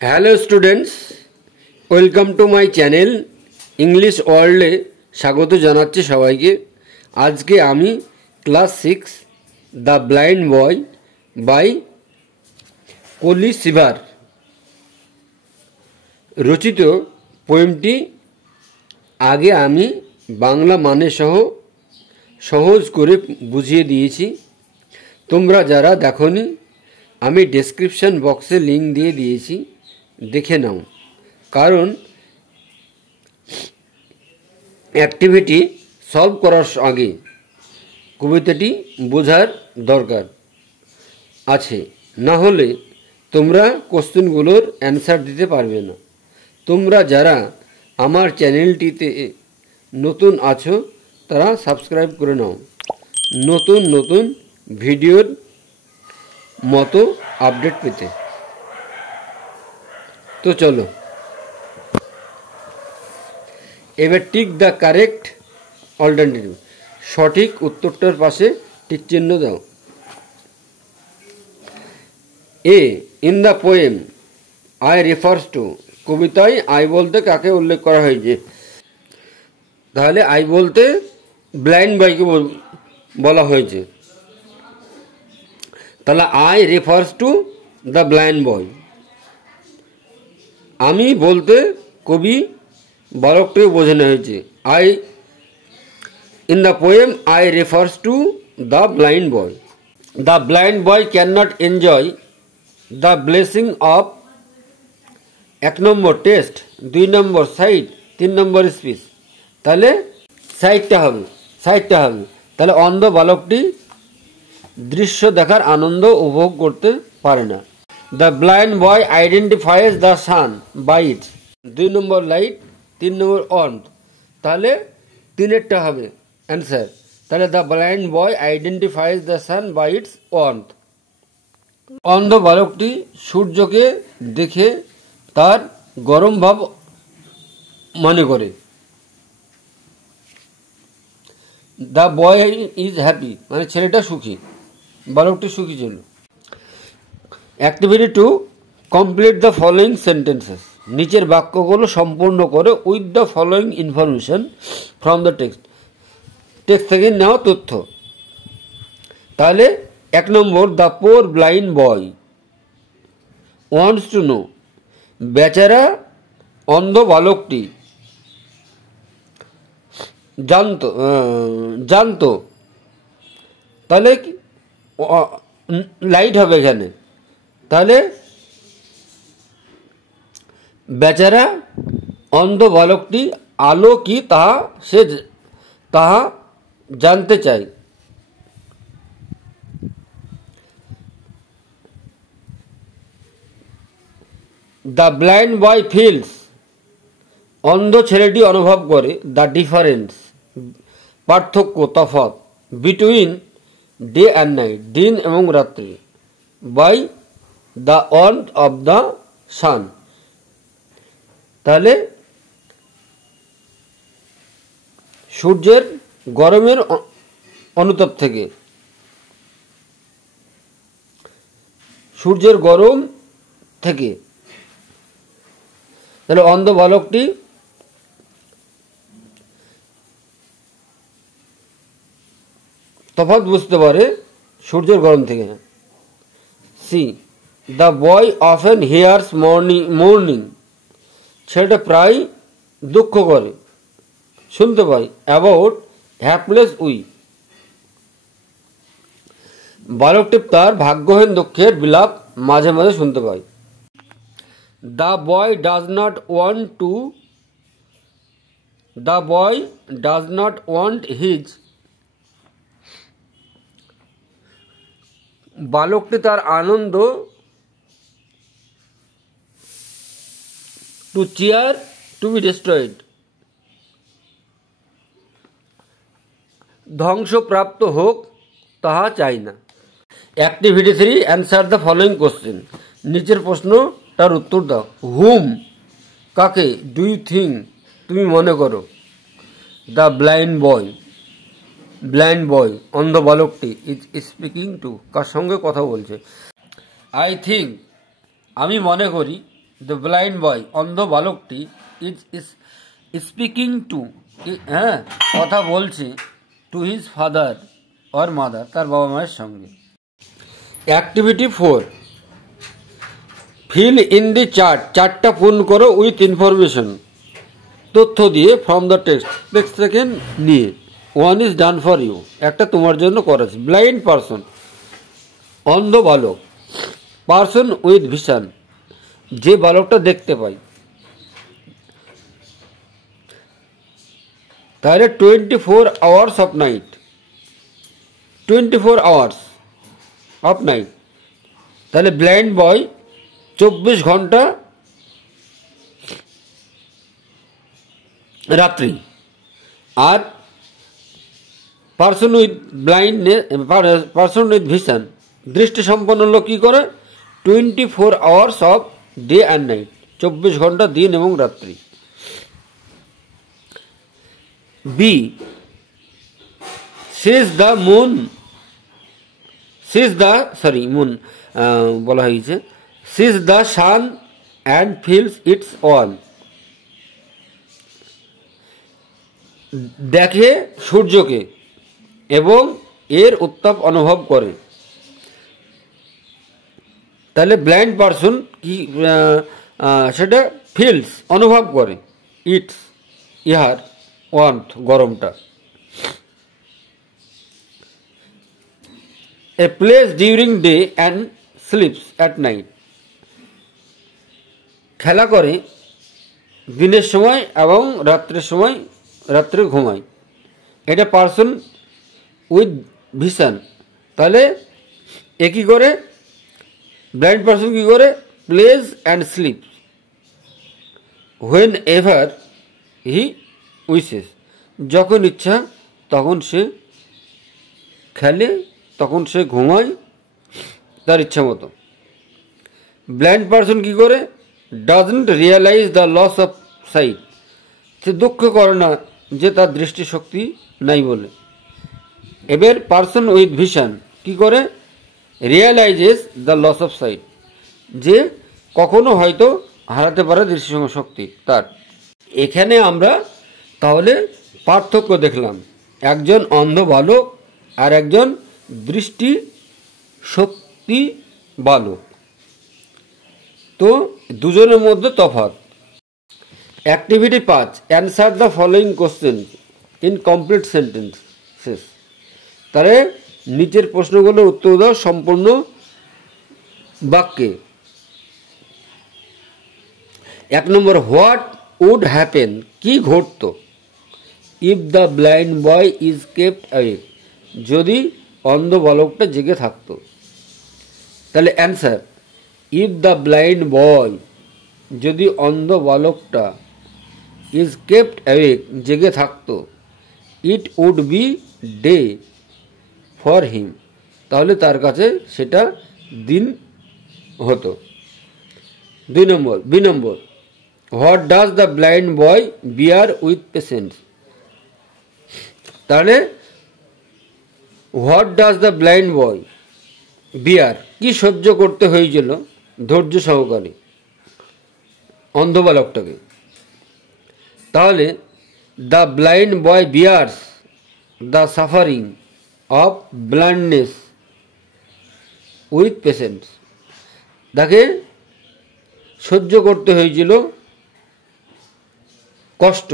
Hello students, welcome to my channel English ওয়ার্ল্ডে স্বাগত জানাচ্ছি সবাইকে। আজকে আমি class 6 the blind boy by Colley Cibber রচিত পোয়েমটি আগে আমি বাংলা মানে সহ সহজ করে বুঝিয়ে দিয়েছি। তোমরা যারা দেখোনি আমি ডেসক্রিপশন বক্সে লিঙ্ক দিয়ে দিয়েছি, দেখে নাও। কারণ অ্যাক্টিভিটি সলভ করার আগে কবিতাটি বোঝার দরকার আছে, না হলে তোমরা কোশ্চেনগুলোর অ্যান্সার দিতে পারবে না। তোমরা যারা আমার চ্যানেলটিতে নতুন আছো তারা সাবস্ক্রাইব করে নাও নতুন নতুন ভিডিওর মতো আপডেট পেতে। তো চলো এবার টিক দ্য কারেক্ট অল্টারনেটিভ, সঠিক উত্তরটার পাশে টিক চিহ্ন দাও। A in the poem I refers to, কবিতায় আই বলতে কাকে উল্লেখ করা হয়েছে? তাহলে আই বলতে ব্লাইন্ড বয়কে বলা হয়েছে। তাহলে I refers to the blind boy. আমি বলতে কবি বালকটিকে বোঝানো হয়েছে। I in the poem I refers to the blind boy. The blind boy can not enjoy the blessing of, 1 number test, 2 number sight, 3 number speech. তাহলে সাইটটা হবে। তাহলে অন্ধ বালকটি দৃশ্য দেখার আনন্দ উপভোগ করতে পারে না। The blind boy identifies the sun by it, 2 number light, 3 number warmth. তাহলে 3এরটা হবে অ্যান্সার। তাহলে the blind boy identifies the sun by its warmth. অন্ধ বালকটি সূর্যকে দেখে তার গরম ভাব মনে করে। দ্য বয় ইজ হ্যাপি, মানে ছেলেটা সুখী, বালকটি সুখী ছিল। Activity 2, complete the following sentences, নিচের বাক্যগুলো সম্পূর্ণ করে with the following information from the text থেকে নেওয়া তথ্য। তাহলে 1 number, the poor blind boy wants to know, বেচারা অন্ধ বালকটি জানতো। তাহলে লাইট হবে এখানে। তাহলে বেচারা অন্ধ বালকটি আলো কি তাহা জানতে চায়। দ্য ব্লাইন্ড বয় ফিলস, অন্ধ ছেলেটি অনুভব করে। দ্য ডিফারেন্স, পার্থক্য, তফাৎ, বিটুইন ডে অ্যান্ড নাইট, দিন এবং রাত্রি, by the warmth of the sun. তাহলে সূর্যের গরমের অনুতাপ থেকে, সূর্যের গরম থেকে। তাহলে অন্ধ বালকটি তফাৎ বুঝতে পারে সূর্যের গরম থেকে। See, the boy often hears mourning, ছেলেটা প্রায় দুঃখ করে, শুনতে পায়। অ্যাবাউট হ্যাপলেস উই, বালকটি তার ভাগ্যহীন দুঃখের বিলাপ মাঝে মাঝে শুনতে পায়। The boy does not want his, বালকটি তার আনন্দ to cheer to be destroyed, ধ্বংসপ্রাপ্ত হোক তাহা চাই না। Activity 3, answer the following question, নিচের প্রশ্নটার উত্তর দাও। হুম, কাকে? ডু ইউ থিঙ্ক, তুমি মনে করো। দ্য ব্লাইন্ড বয় অন্ধ বালকটি ইজ স্পিকিং টু, কার সঙ্গে কথা বলছে? আই থিঙ্ক, আমি মনে করি। দ্য ব্লাইন্ড বয়, অন্ধ বালকটি, ইজ স্পিকিং টু, হ্যাঁ কথা বলছে, to his father or mother, তার বাবা মায়ের সঙ্গে। Activity 4, fill in the chart, চার্টটা পূরণ করো উইথ ইনফরমেশন, তথ্য দিয়ে, ফ্রম দ্য টেক্সট থেকে নিয়ে। 1 ইজ ডান ফর ইউ, একটা তোমার জন্য করেছে। ব্লাইন্ড পারসন, অন্ধ বালক। পারসন উইথ ভিশন, যে বালকটা দেখতে পায়। তাহলে 24 hours of night, 24 hours of night. তাহলে ব্লাইন্ড বয় 24 ঘন্টা রাত্রি। আর person with blindness, person with vision, দৃষ্টি সম্পন্ন লোক কী করে? 24 hours of day and night, 24 ঘন্টা দিন এবং রাত্রি। B, sees the moon, moon বলা হয়েছে, sees the sun and feels its all, দেখে সূর্যকে এবং এর উত্তাপ অনুভব করে। তাহলে ব্লাইন্ড পারসন কি সেটা ফিলস, অনুভব করে, ইটস, ইহার, ওয়ার্মথ, গরমটা। He plays during day and sleeps at night, খেলা করে দিনের সময় এবং রাত্রের সময়, রাত্রে ঘুমায়। এটা পারসন উইথ ভিশন। তাহলে এ কী করে? ব্লাইন্ড পারসন কী করে? Plays and sleep whenever he wishes, যখন ইচ্ছা তখন সে খেলে, তখন সে ঘুমায় তার ইচ্ছা মতো। ব্লাইন্ড পারসন কী করে? Doesn't realise the loss of sight, সে দুঃখ করে না যে তার দৃষ্টিশক্তি নাই বলে। এবার পারসন উইথ ভিশন কী করে? Realises the loss of site, যে কখনো হয়তো হারাতে পারে দৃষ্টিশক্তি তার। এখানে আমরা তাহলে পার্থক্য দেখলাম, একজন অন্ধ বালক আর একজন দৃষ্টি শক্তি বালক। তো দুজনের মধ্যে তফাৎ। Activity 5, answer the following question in complete sentences. তাহলে নিচের প্রশ্নগুলোর উত্তর দাও সম্পূর্ণ বাক্যে। 1 নম্বর, হোয়াট উড হ্যাপেন, কি ঘটত? If the blind boy is kept awake, যদি অন্ধ বালকটা জেগে থাকতো। তাহলে answer, if the blind boy, যদি অন্ধ বালকটা ইজ কেপ্ট অ্যাওয়েক, জেগে থাকতো, it would be day for him, তাহলে তার কাছে সেটা দিন হতো। 2 number, B number, what does the blind boy bear with patience. তাহলে what does the blind boy bear, কি সহ্য করতে হয়েছিল ধৈর্য সহকারে অন্ধ বালকটাকে। তাহলে the blind boy bears the suffering of blindness with patience, তাকে সহ্য করতে হয়েছিল কষ্ট,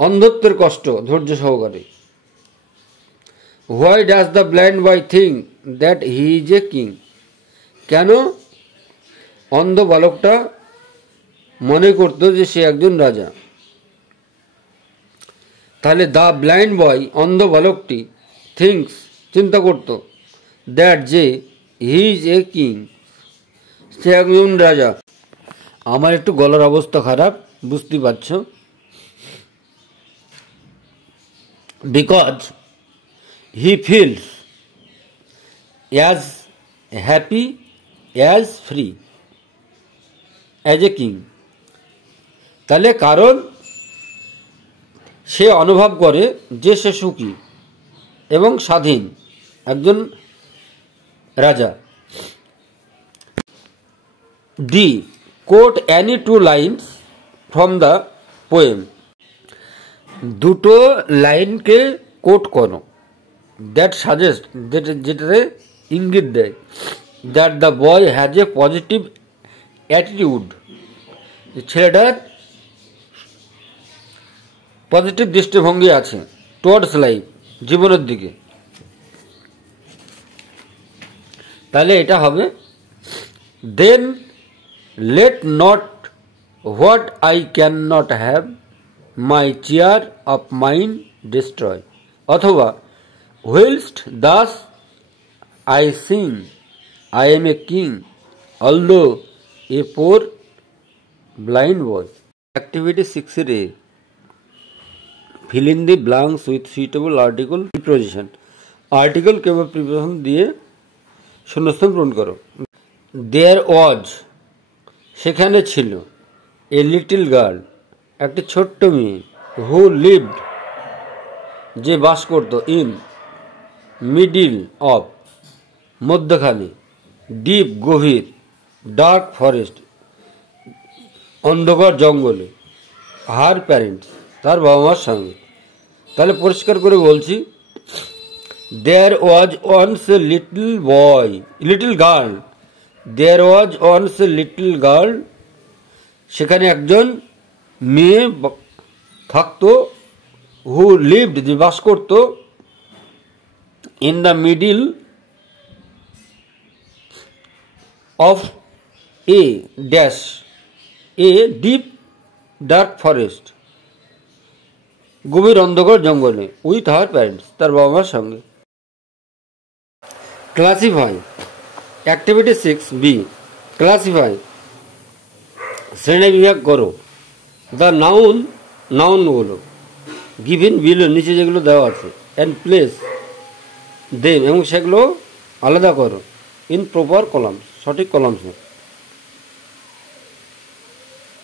অন্ধত্বের কষ্ট ধৈর্য সহকারে। Why does the blind boy think that he is a king, কেন অন্ধ বালকটা মনে করতো যে সে একজন রাজা। তাহলে দ্য ব্লাইন্ড বয়, অন্ধ বালকটি, থিঙ্কস, চিন্তা করত, দ্যাট যে হি ইজ এ কিং, সে একজন রাজা। আমার একটু গলার অবস্থা খারাপ, বুঝতে পারছ। Because he feels as happy as free as a king. তাহলে কারণ সে অনুভব করে যে সে সুখী এবং স্বাধীন, একজন রাজা। D, quote any two lines from the poem. দুটো লাইনকে কোট করো। দ্যাট সাজেস্ট, যেটাতে ইঙ্গিত দেয়, that the boy has a positive attitude, ছেলেটার পজিটিভ দৃষ্টিভঙ্গি আছে টুয়ার্ডস লাইফ, জীবনের দিকে। তাহলে এটা হবে then let not what I can not have my cheer of mind destroy, অথবা whilst thus I sing I am a king although a poor blind boy. Activity 6 fill in the blanks with suitable article preposition। Article কিংবা preposition দিয়ে শূন্যস্থান পূরণ করো। দেয়ার ওয়াজ, সেখানে ছিল, এ little girl, একটি ছোট্ট মেয়ে, হু লিভড, যে বাস করত, ইন মিডিল অফ, মধ্যখানে, ডিপ গভীর, ডার্ক ফরেস্ট, অন্ধকার জঙ্গলে, হার প্যারেন্টস, তার বাবা মার সঙ্গে। তাহলে পরিষ্কার করে বলছি, there was once a little girl, there was once a little girl, সেখানে একজন মেয়ে থাকতো, হু লিভড, যে বাস করত, in the middle of a dash a deep dark forest, গভীর অন্ধকার জঙ্গলে, উইথ হার প্যারেন্টস, তার বাবা মার সঙ্গে। ক্লাসিফাই, অ্যাক্টিভিটি 6B, ক্লাসিফাই, শ্রেণী বিভাগ করো। দ্য নাউনগুলো গিভেন বিলো, নিচে যেগুলো দেওয়া আছে, অ্যান্ড প্লেস দেম, এবং সেগুলো আলাদা করো, ইন প্রপার কলামস, সঠিক কলামসে।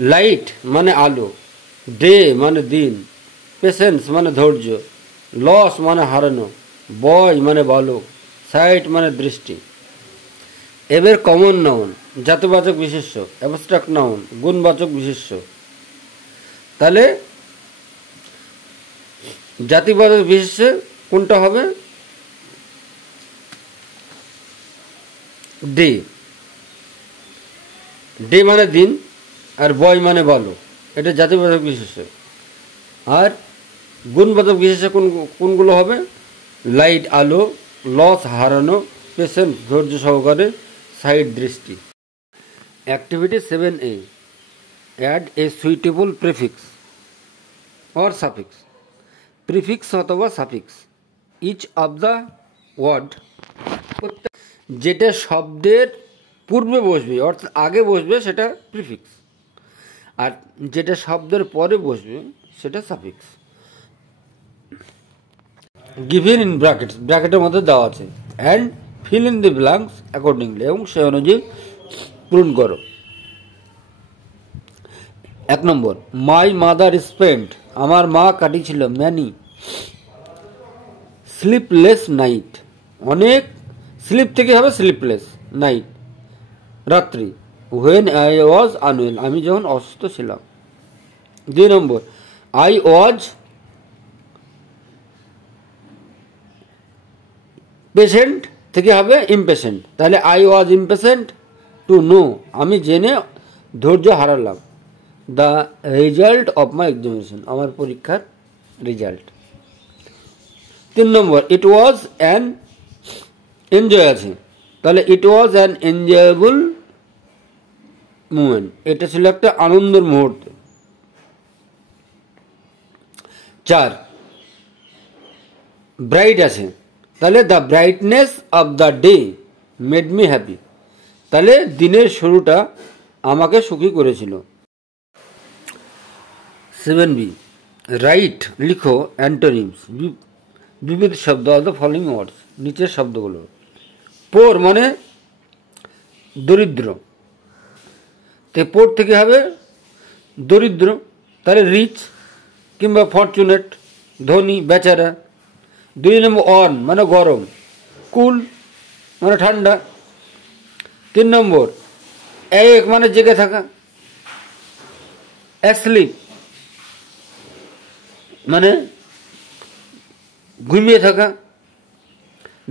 লাইট মানে আলো, ডে মানে দিন, পেশেন্স মানে ধৈর্য, লস মানে হারানো, বয় মানে বালক, সাইট মানে দৃষ্টি। এবার কমন নাউন, জাতিবাচক বিশেষ্য, অ্যাবস্ট্রাক্ট নাউন, গুণবাচক বিশেষ্য। তাহলে জাতিবাচক বিশেষ্য কোনটা হবে? ডে, ডে মানে দিন, আর বয় মানে বালক, এটা জাতিবাচক বিশেষ্য। আর গুণবাচক বিশেষ্য কোনগুলো হবে? লাইট আলো, লস হারানো, পেশেন্স ধৈর্য সহকারে, সাইড দৃষ্টি। Activity 7A, add a suitable prefix or suffix. Prefix অথবা suffix, each of the word, যেটা শব্দের পূর্বে বসবে অর্থাৎ আগে বসবে সেটা প্রিফিক্স, আর যেটা শব্দের পরে বসবে সেটা সাফিক্স। গিভেন ইন ব্র্যাকেটস, ব্র্যাকেটের মধ্যে দেওয়া আছে, and feel in the blanks accordingly, এবং সে অনুযায়ী পূরণ করো। 1 নম্বর, মাই মাদার স্পেন্ট, আমার মা কাটিয়েছিল, ম্যানি স্লিপলেস নাইট, অনেক, স্লিপ থেকে হবে স্লিপলেস, নাইট রাত্রি, হোয়েন আই ওয়াজ আনওয়েল, আমি যখন অসুস্থ ছিলাম। 2 নম্বর, আই ওয়াজ পেশেন্ট থেকে হবে ইমপেশেন্ট, তাহলে I was impatient to know, আমি জেনে ধৈর্য হারালাম, the result of my examination, আমার পরীক্ষার result. 3 number, it was an enjoy আছে, তাহলে it was an enjoyable moment, এটা ছিল একটা আনন্দের মুহূর্ত। 4, ব্রাইট আছে, তাহলে the brightness of the day made me happy, তাহলে দিনের শুরুটা আমাকে সুখী করেছিল। 7B, রাইট, লিখো অ্যান্টোনিমস, বিপরীত শব্দ অফ দ্য ফলোইং ওয়ার্ডস, নিচের শব্দগুলো। পোর মানে দরিদ্র, তো পোর থেকে হবে দরিদ্র, তাহলে রিচ কিংবা ফরচুনেট, ধনী, বেচারা। 2 নম্বর, অন মানে গরম, কুল মানে ঠান্ডা। 3 নম্বর, এক মানে জেগে থাকা, অ্যাসলিপ মানে ঘুমিয়ে থাকা,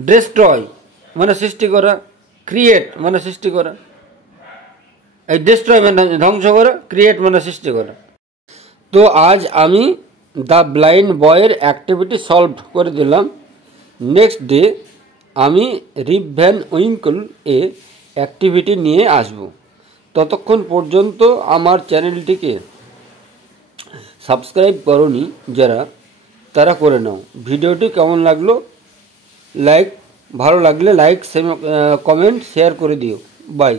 ডেস্ট্রয় মানে সৃষ্টি করা, ক্রিয়েট মানে সৃষ্টি করা। এই ডেস্ট্রয় মানে ধ্বংস করা, ক্রিয়েট মানে সৃষ্টি করা। তো আজ আমি দ্য ব্লাইন্ড বয়ের অ্যাক্টিভিটি সলভ করে দিলাম। নেক্সট ডে আমি রিপ ভ্যান উইঙ্কল এ অ্যাক্টিভিটি নিয়ে আসব। ততক্ষণ পর্যন্ত আমার চ্যানেলটিকে সাবস্ক্রাইব করোনি যারা, তারা করে নাও। ভিডিওটি কেমন লাগলো ভালো লাগলে লাইক কমেন্ট শেয়ার করে দিও। বাই।